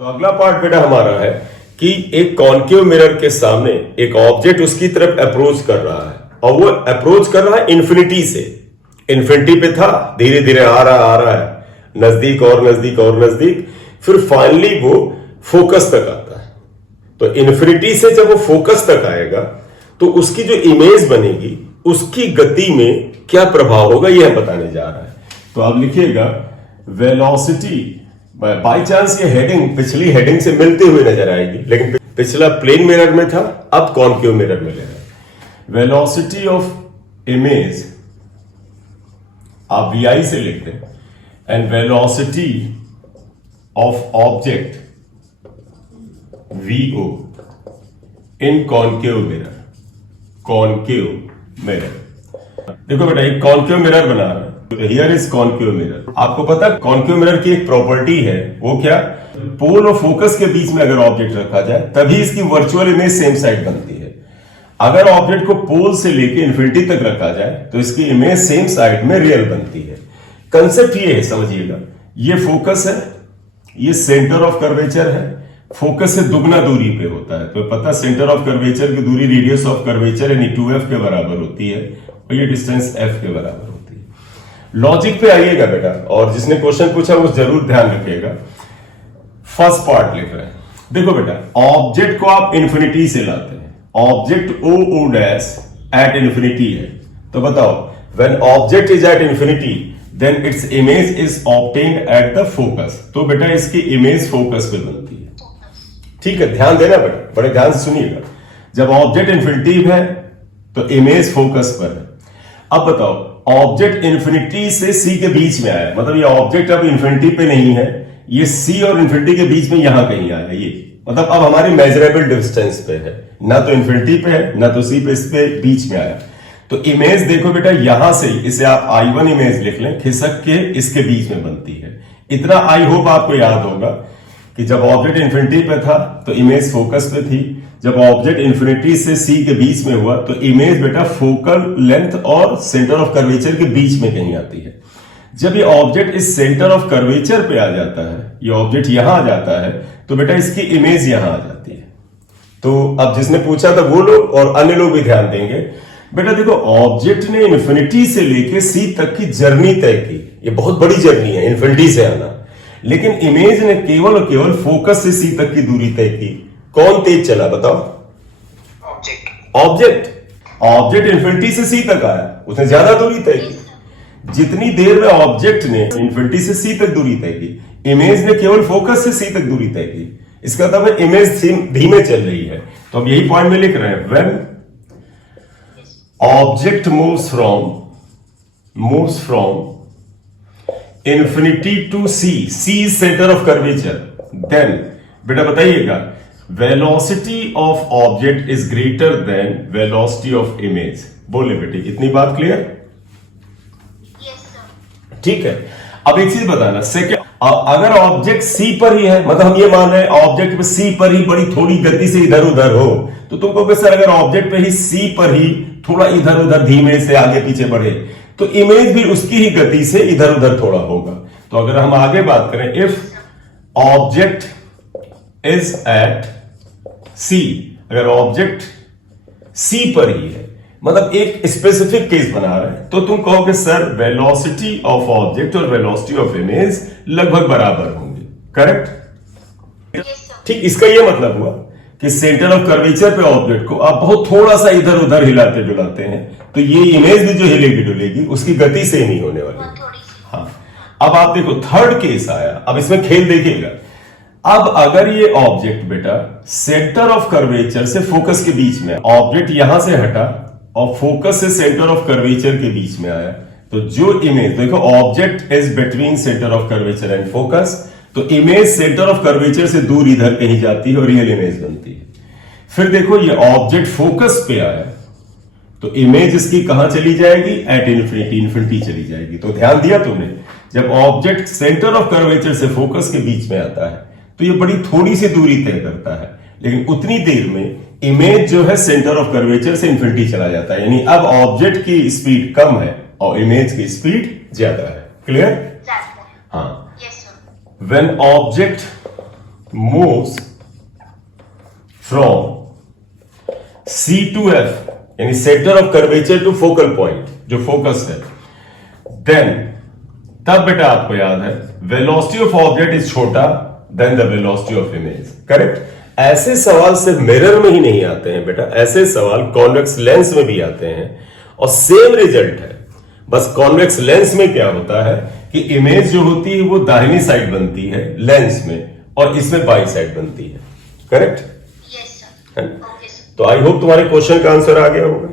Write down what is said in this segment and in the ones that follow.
तो अगला पार्ट बेटा हमारा है कि एक कॉन्केव मिरर के सामने एक ऑब्जेक्ट उसकी तरफ अप्रोच कर रहा है और वो अप्रोच कर रहा है इन्फिनिटी से। इन्फिनिटी पे था, धीरे धीरे आ रहा है, नजदीक और नजदीक और नजदीक, फिर फाइनली वो फोकस तक आता है। तो इन्फिनिटी से जब वो फोकस तक आएगा तो उसकी जो इमेज बनेगी उसकी गति में क्या प्रभाव होगा ये हम बताने जा रहा है। तो आप लिखिएगा वेलोसिटी, बाय चांस ये हेडिंग पिछली हेडिंग से मिलती हुई नजर आएगी, लेकिन पिछला प्लेन मिरर में था, अब कॉन्केव मिरर में ले रहा है। वेलोसिटी ऑफ इमेज आप VI से लिख दें and velocity of object VO in concave mirror. Concave mirror, देखो बेटा एक कॉन्केव मिरर बना रहा है, हियर इज कॉन्केव मिरर। आपको पता है कॉन्केव मिरर की एक प्रॉपर्टी है, वो क्या, पोल और फोकस के बीच में अगर ऑब्जेक्ट रखा जाए तभी इसकी वर्चुअल इमेज सेम साइड बनती है। अगर ऑब्जेक्ट को पोल से लेके इन्फिनिटी तक रखा जाए तो इसकी इमेज सेम साइड में रियल बनती है। कंसेप्ट ये है, समझिएगा, ये फोकस है, ये सेंटर ऑफ कर्वेचर है, फोकस से दुगना दूरी पे होता है। तो पता सेंटर ऑफ कर्वेचर की दूरी रेडियस ऑफ कर्वेचर यानी 2f के बराबर होती है और ये डिस्टेंस f के बराबर होती है। लॉजिक पे आइएगा बेटा, और जिसने क्वेश्चन पूछा वो जरूर ध्यान रखिएगा। फर्स्ट पार्ट लिख रहे हैं, देखो बेटा ऑब्जेक्ट को आप इन्फिनिटी से लाते हैं, object o dash at infinity है, तो बताओ when object is at infinity then its image is obtained at the focus. तो बेटा इसकी इमेज फोकस पे बनती है। ठीक है, ध्यान देना बेटा, बड़े ध्यान से सुनिएगा। जब ऑब्जेक्ट इन्फिनिटी है तो इमेज फोकस पर है। अब बताओ ऑब्जेक्ट इन्फिनिटी से C के बीच में आया, मतलब ये ऑब्जेक्ट अब इन्फिनिटी पे नहीं है, ये C और इन्फिनिटी के बीच में यहां कहीं आया, ये मतलब अब हमारी मेजरेबल डिस्टेंस पे है, ना तो इन्फिनिटी पे है ना तो C पे, इस पे बीच में आया। तो इमेज देखो बेटा यहां से, इसे आप I1 इमेज लिख लें, खिसक के इसके बीच में बनती है। इतना आई होप आपको याद होगा कि जब ऑब्जेक्ट इन्फिनिटी पे था तो इमेज फोकस पे थी, जब ऑब्जेक्ट इन्फिनिटी से C के बीच में हुआ तो इमेज बेटा फोकल लेंथ और सेंटर ऑफ कर्वेचर के बीच में कहीं आती है। जब ये ऑब्जेक्ट इस सेंटर ऑफ कर्वेचर पे आ जाता है, ये ऑब्जेक्ट यहां आ जाता है, तो बेटा इसकी इमेज यहां आ जाती है। तो अब जिसने पूछा था वो लोग और अन्य लोग भी ध्यान देंगे। बेटा देखो ऑब्जेक्ट ने इन्फिनिटी से लेके C तक की जर्नी तय की, ये बहुत बड़ी जर्नी है इन्फिनिटी से आना, लेकिन इमेज ने केवल और केवल फोकस से C तक की दूरी तय की। कौन तेज चला बताओ? ऑब्जेक्ट इन्फिनिटी से C तक आया, उसने ज्यादा दूरी तय की। जितनी देर में ऑब्जेक्ट ने इन्फिनिटी से C तक दूरी तय की, इमेज ने केवल फोकस से C तक दूरी तय की। इसका मतलब है इमेज धीमे चल रही है। तो अब यही पॉइंट में लिख रहे हैं, when object moves from infinity to C is centre of curvature, then बेटा बताइएगा velocity of object is greater than velocity of image. बोले बेटे इतनी बात क्लियर? ठीक है। अब एक चीज बताना, सेकंड, अगर ऑब्जेक्ट C पर ही है, मतलब हम ये मान रहे हैं ऑब्जेक्ट पे C पर ही बड़ी थोड़ी गति से इधर उधर हो, तो तुम कहोगे सर अगर ऑब्जेक्ट पे ही C पर ही थोड़ा इधर उधर धीमे से आगे पीछे बढ़े तो इमेज भी उसकी ही गति से इधर उधर थोड़ा होगा। तो अगर हम आगे बात करें, if object is at C, अगर ऑब्जेक्ट C पर ही है, मतलब एक स्पेसिफिक केस बना रहे हैं, तो तुम कहोगे सर वेलोसिटी ऑफ ऑब्जेक्ट और वेलोसिटी ऑफ इमेज लगभग बराबर होंगे। करेक्ट? ठीक, इसका यह मतलब हुआ कि सेंटर ऑफ कर्वेचर पे ऑब्जेक्ट को आप बहुत थोड़ा सा इधर उधर हिलाते डुलाते हैं तो ये इमेज भी जो हिलेगी डुलेगी उसकी गति से नहीं होने वाली। हाँ, अब आप देखो थर्ड केस आया, अब इसमें खेल देखिएगा। अब अगर ये ऑब्जेक्ट बेटा सेंटर ऑफ कर्वेचर से फोकस के बीच में, ऑब्जेक्ट यहां से हटा और फोकस से सेंटर ऑफ कर्वेचर के बीच में आया, तो जो इमेज देखो object is between centre of curvature and focus, तो इमेज सेंटर ऑफ कर्वेचर से दूर इधर कहीं जाती है और रियल इमेज बनती है। फिर देखो ये ऑब्जेक्ट फोकस पे आया तो इमेज इसकी कहां चली जाएगी? एट इन्फिनिटी चली जाएगी। तो ध्यान दिया तुमने, जब ऑब्जेक्ट सेंटर ऑफ कर्वेचर से फोकस के बीच में आता है तो ये बड़ी थोड़ी सी दूरी तय करता है, लेकिन उतनी देर में इमेज जो है सेंटर ऑफ कर्वेचर से इन्फिनिटी चला जाता है, यानी अब ऑब्जेक्ट की स्पीड कम है और इमेज की स्पीड ज्यादा है। क्लियर? हाँ। When object moves from C to F यानी centre of curvature to focal point, जो फोकस है, देन तब बेटा आपको याद है वेलोसिटी ऑफ ऑब्जेक्ट इज छोटा than the velocity of image. Correct. ऐसे सवाल सिर्फ मिरर में ही नहीं आते हैं बेटा, ऐसे सवाल कॉन्वेक्स लेंस में भी आते हैं और सेम रिजल्ट है। बस कॉन्वेक्स लेंस में क्या होता है कि इमेज जो होती है वो दाहिनी साइड बनती है लेंस में और इसमें बाई साइड बनती है। Correct. Yes sir. Okay sir. तो आई होप तुम्हारे क्वेश्चन का आंसर आ गया होगा।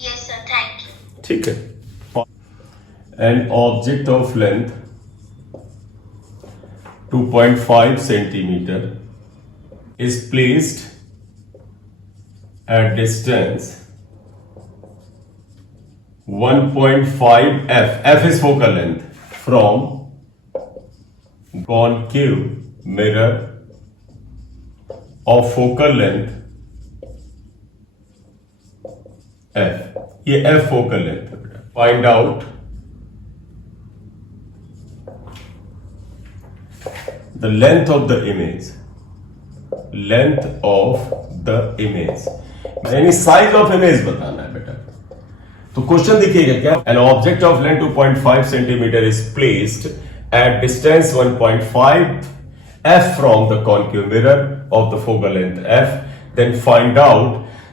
Yes sir, thank you. ठीक है। N object of length 2.5 centimetre is placed at distance 1.5 f. F is focal length from concave mirror of focal length f. ये f focal length है बेटा। Find out the length of the image. Length of the image यानी size of image बताना है बेटा। तो question देखिएगा क्या, an object of length 2.5 centimetre is placed at distance 1.5 f from the concave mirror of the focal length f, then find out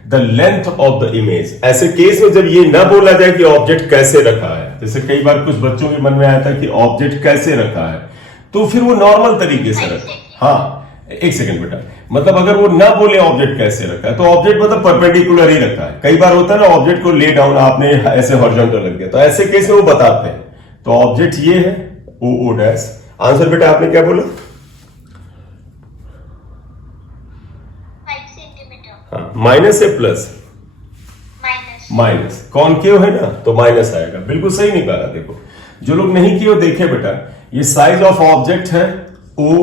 the length of the image. ऐसे case में जब ये ना बोला जाए कि ऑब्जेक्ट कैसे रखा है, जैसे कई बार कुछ बच्चों के मन में आया था कि ऑब्जेक्ट कैसे रखा है, तो फिर वो नॉर्मल तरीके से रखा। हाँ एक सेकंड बेटा, मतलब अगर वो ना बोले ऑब्जेक्ट कैसे रखा है तो ऑब्जेक्ट मतलब परपेंडिकुलर ही रखा है। कई बार होता है ना ऑब्जेक्ट को ले डाउन आपने ऐसे हॉरिजॉन्टल रख दिया, तो ऐसे केस में वो बताते हैं। तो ऑब्जेक्ट ये है ओ डैश। आंसर बेटा आपने क्या बोला? 5 सेंटीमीटर। हाँ, माइनस है प्लस? माइनस। कॉनकेव है ना तो माइनस आएगा। बिल्कुल सही निकाला। देखो जो लोग नहीं किए देखे बेटा, ये साइज ऑफ ऑब्जेक्ट है ओ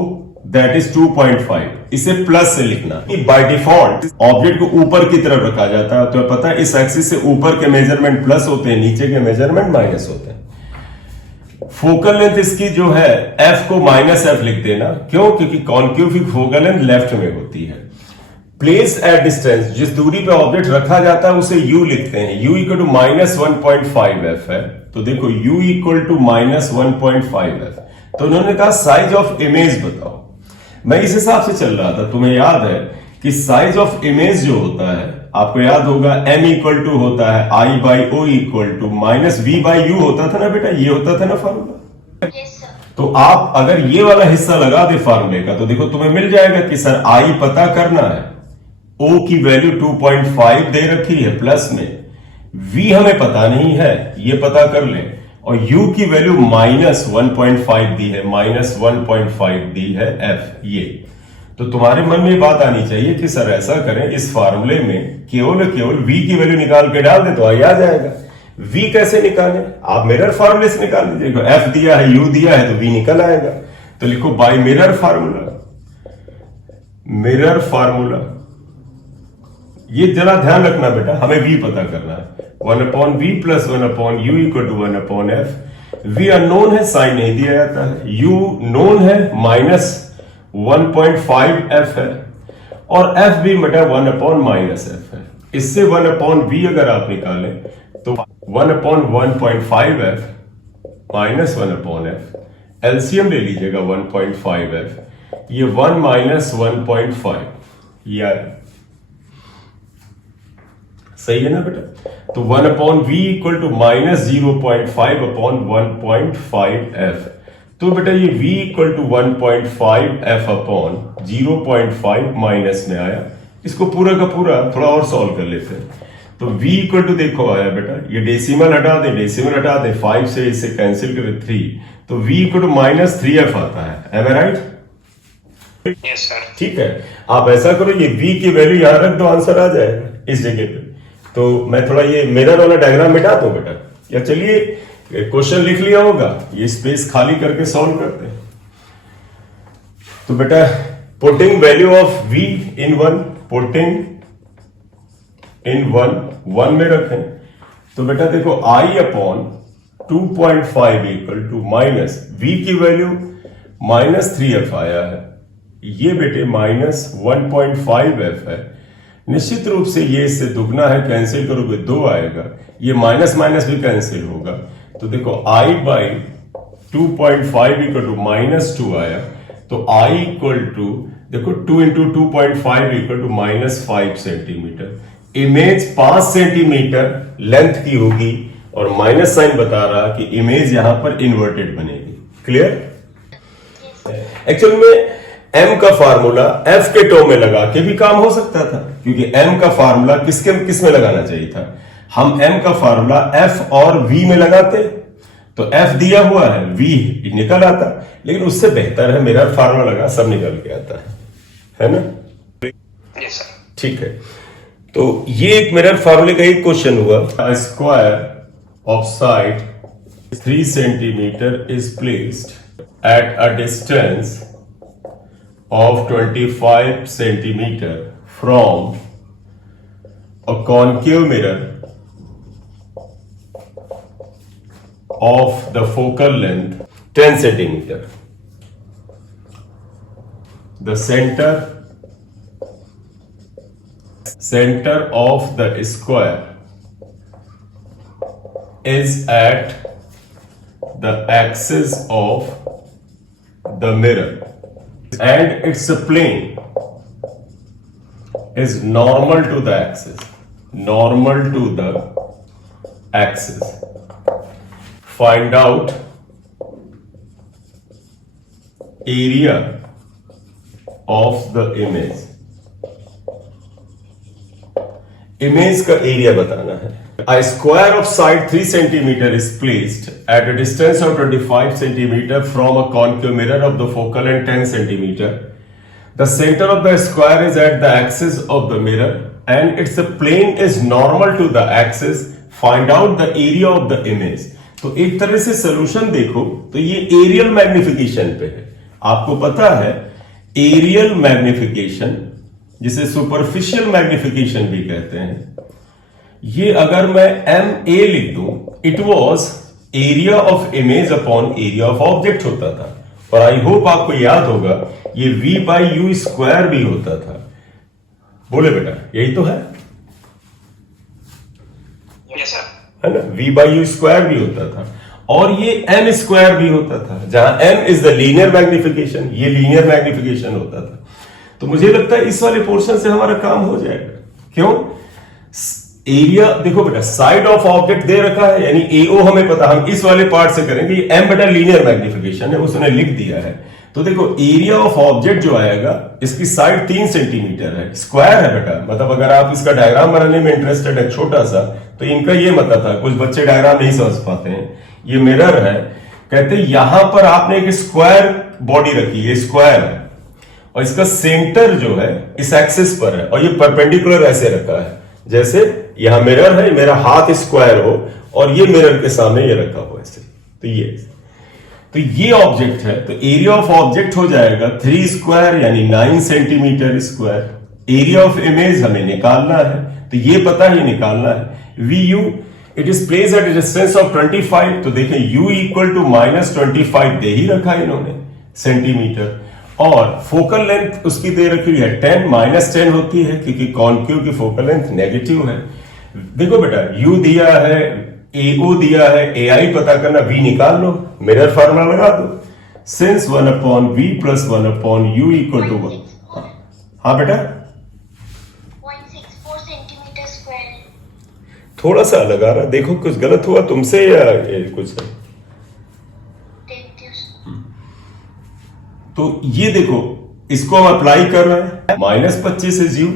दैट इज 2.5, इसे प्लस से लिखना। बाय डिफॉल्ट ऑब्जेक्ट को ऊपर की तरफ रखा जाता है, तो पता है इस एक्सिस से ऊपर के मेजरमेंट प्लस होते हैं, नीचे के मेजरमेंट माइनस होते हैं। फोकल लेंथ इसकी जो है f को माइनस f लिख देना। क्यों? क्योंकि कॉन्केव की फोकल लेंथ लेफ्ट में होती है। प्लेस एट डिस्टेंस, जिस दूरी पे ऑब्जेक्ट रखा जाता है उसे u लिखते हैं। u इक्वल टू -1.5 f है, तो देखो u इक्वल टू -1.5 f। तो उन्होंने कहा साइज ऑफ इमेज बताओ। मैं इस हिसाब से चल रहा था। तुम्हें याद है कि साइज ऑफ इमेज जो होता है, आपको याद होगा m इक्वल टू होता है I by O equal to -v by u होता था ना बेटा, ये होता था ना फॉर्मूला। Yes sir. तो आप अगर ये वाला हिस्सा लगा दे फार्मूले का, तो देखो तुम्हें मिल जाएगा कि सर I पता करना है, O की वैल्यू 2.5 दे रखी है प्लस में, v हमें पता नहीं है, ये पता कर लें, और u की वैल्यू -1.5 दी है, -1.5 दी है f। ये तो तुम्हारे मन में बात आनी चाहिए कि सर ऐसा करें, इस फार्मूले में केवल v की वैल्यू निकाल के डाल दे तो आ जाएगा। v कैसे निकालें? आप मिरर फार्मूले से निकाल लीजिएगा। f दिया है, u दिया है, तो v निकल आएगा। तो लिखो by mirror formula. Mirror formula ये जरा ध्यान रखना बेटा, हमें v पता करना है। 1/v plus 1/u equal to 1/f। v unknown है, साइन नहीं दिया जाता है। u नोन है, -1.5f है, और f भी बेटा 1/-f है। इससे 1/v अगर आप निकालें तो 1/1.5f माइनस 1/f, एलसीएम ले लीजिएगा 1.5f, ये 1 - 1.5, यार सही है ना बेटा। तो 1/v इक्वल टू -0.5/1.5f। तो बेटा ये v equal to 1.5f upon 0.5 minus में आया। इसको पूरा का पूरा थोड़ा और सॉल्व कर लेते हैं। तो v इक्वल टू देखो आया बेटा, ये डेसिमल हटा दे, डेसिमल हटा दे, 5 से इसे कैंसिल करें 3, तो v इक्वल टू -3f आता है। एम आई राइट? Yes sir. ठीक है, आप ऐसा करो, ये v की वैल्यू यहां रख दो, आंसर आ जाएगा इस जगह पे। तो मैं थोड़ा ये मिरर वाला डायग्राम मिटा दूं बेटा, या चलिए क्वेश्चन लिख लिया होगा, ये स्पेस खाली करके सॉल्व करते हैं। तो बेटा putting value of v in 1, putting in 1 में रखें, तो बेटा देखो I upon 2.5 equal to minus v की वैल्यू -3f आया है, ये बेटे -1.5f है। निश्चित रूप से ये इससे दुगना है, कैंसिल करोगे 2 आएगा, ये माइनस माइनस भी कैंसिल होगा। तो देखो I बाई 2.5 इक्वल टू -2 आया, तो I इक्वल टू देखो 2 into 2.5 equal to -5 centimetre. Image 5 centimetre length की होगी और माइनस साइन बता रहा कि इमेज यहां पर इन्वर्टेड बनेगी। क्लियर? एक्चुअल में m का फार्मूला f के टर्म में लगा के भी काम हो सकता था, क्योंकि m का फार्मूला किस में लगाना चाहिए था, हम m का फार्मूला f और v में लगाते, तो f दिया हुआ है, v निकल आता। लेकिन उससे बेहतर है मेरा फार्मूला लगा, सब निकल के आता है ना? Yes sir. ठीक है, तो ये एक मिरर फार्मूले का एक क्वेश्चन हुआ। Square of side 3 centimetre is placed at a distance of 25 centimeter from a concave mirror of the focal length 10 centimeter. The center of the square is at the axis of the mirror and its plane is normal to the axis. Find out area of the image. Image का area बताना है। A square of side 3 centimeter is placed at a distance of 25 centimeter from a concave mirror of the focal length 10 centimeter. The center of the square is at the axis of the mirror and its plane is normal to the axis. Find out the area of the image. तो एक तरह से solution देखो तो ये areal magnification पे है। आपको पता है एरियल मैग्निफिकेशन जिसे सुपरफिशियल मैग्निफिकेशन भी कहते हैं, ये अगर मैं MA लिख दूं, it was area of image upon area of object होता था। और आई होप आपको याद होगा ये V बाई यू स्क्वायर भी होता था। बोले बेटा यही तो है, यस सर। है ना? V बाई यू स्क्वायर भी होता था और ये M स्क्वायर भी होता था, जहां M is the linear magnification, ये लीनियर मैग्निफिकेशन होता था। तो मुझे लगता है इस वाले पोर्शन से हमारा काम हो जाएगा। क्यों? एरिया देखो बेटा, साइड ऑफ ऑब्जेक्ट दे रखा है, यानी AO हमें पता, हम इस वाले पार्ट से करेंगे। ये M बेटा लीनियर मैग्निफिकेशन है, उसने लिख दिया है। तो देखो एरिया ऑफ ऑब्जेक्ट जो आएगा, इसकी साइड 3 सेंटीमीटर है, स्क्वायर है बेटा। मतलब अगर आप इसका डायग्राम बनाने में इंटरेस्टेड है छोटा सा, तो इनका ये मतलब था, कुछ बच्चे डायग्राम नहीं समझ पाते हैं। ये मिरर है, कहते यहां पर आपने एक स्क्वायर बॉडी रखी है, स्क्वायर है, और इसका सेंटर जो है इस एक्सिस पर है और ये परपेंडिकुलर ऐसे रखा है, जैसे यहां मिरर है, मेरा हाथ स्क्वायर हो और ये मिरर के सामने ये रखा हो ऐसे। तो ये ऑब्जेक्ट है, तो एरिया ऑफ ऑब्जेक्ट हो जाएगा 3 स्क्वायर यानी 9 centimetre square. Area of image हमें निकालना है, तो ये पता ही निकालना है। We you it is place at distance of 25, तो देखें u इक्वल टू -25 दे ही रखा इन्होंने सेंटीमीटर, और फोकल लेंथ उसकी दे रखी है 10, -10 होती है क्योंकि कॉन्केव की फोकल लेंथ नेगेटिव है। देखो बेटा u दिया है, AO दिया है, AI पता करना, V निकाल लो, मिरर फार्मूला लगा दो, since 1/v + 1/u equal to 1। हाँ बेटा 0.64 सेंटीमीटर स्क्वायर। थोड़ा सा लगा रहा, देखो कुछ गलत हुआ तुमसे या कुछ है? तो ये देखो इसको हम अप्लाई कर रहे हैं, -25 इज u,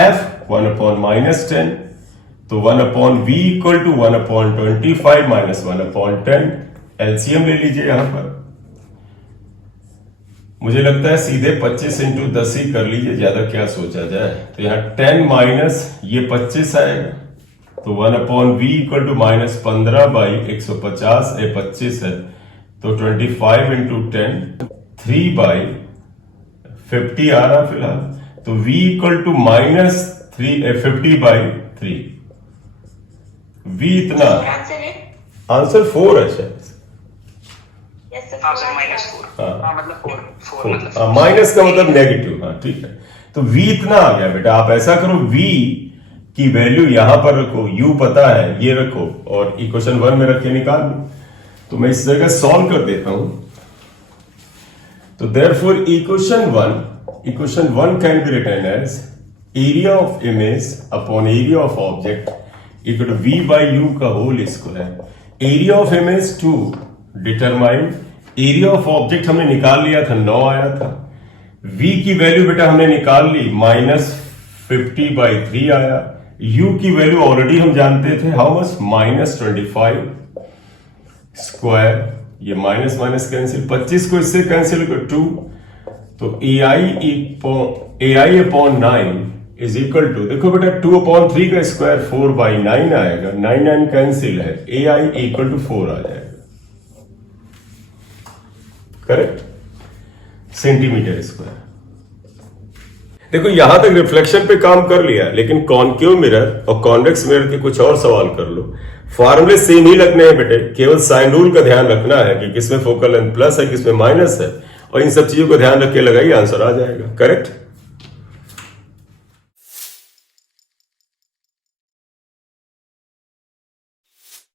f 1/-10, तो 1/v इक्वल टू 1/25 - 1/10। एलसीएम ले लीजिए यहां पर, मुझे लगता है सीधे 25 × 10 ही कर लीजिए, ज्यादा क्या सोचा जाए। तो यहां 10 माइनस ये 25 आएगा, तो 1/v इक्वल टू -15/150, ये 25 है, तो 25 × 10 3/50 आ रहा फिलहाल, तो v इक्वल टू -50/3। v इतना, आंसर 4 है शायद। Yes, sir. हाँ सर -4 हाँ। हाँ मतलब 4 मतलब हाँ, माइनस का मतलब नेगेटिव। हाँ ठीक है, तो v इतना आ गया बेटा। आप ऐसा करो, v की वैल्यू यहां पर रखो, u पता है ये रखो, और इक्वेशन 1 में रख के निकाल लो। तो मैं इस जगह सॉल्व कर देता हूं। तो therefore equation 1 can be written as area of image upon area of object equal to v by u का whole square. Area of image 2 determine, area of object हमने निकाल लिया था, 9 आया था। v की वैल्यू बेटा हमने निकाल ली, -50/3 आया। u की वैल्यू ऑलरेडी हम जानते थे, हाउ मच, -25 स्क्वायर। ये माइनस माइनस कैंसिल, 25 को इससे कैंसिल कर 2, तो ai upon 9 is equal to, देखो बेटा 2/3 का स्क्वायर 4/9 आएगा, 9 कैंसिल है, ai इक्वल टू 4 आ जाएगा। Correct, centimetre square. देखो यहां तक रिफ्लेक्शन पे काम कर लिया, लेकिन कॉनकेव मिरर और कॉन्वेक्स मिरर के कुछ और सवाल कर लो। फॉर्मूले सेम ही लगने हैं बेटे, केवल साइन रूल का ध्यान रखना है कि किसमें फोकल लेंथ प्लस है, किसमें माइनस है, और इन सब चीजों को ध्यान रख के लगाइए, आंसर आ जाएगा। करेक्ट।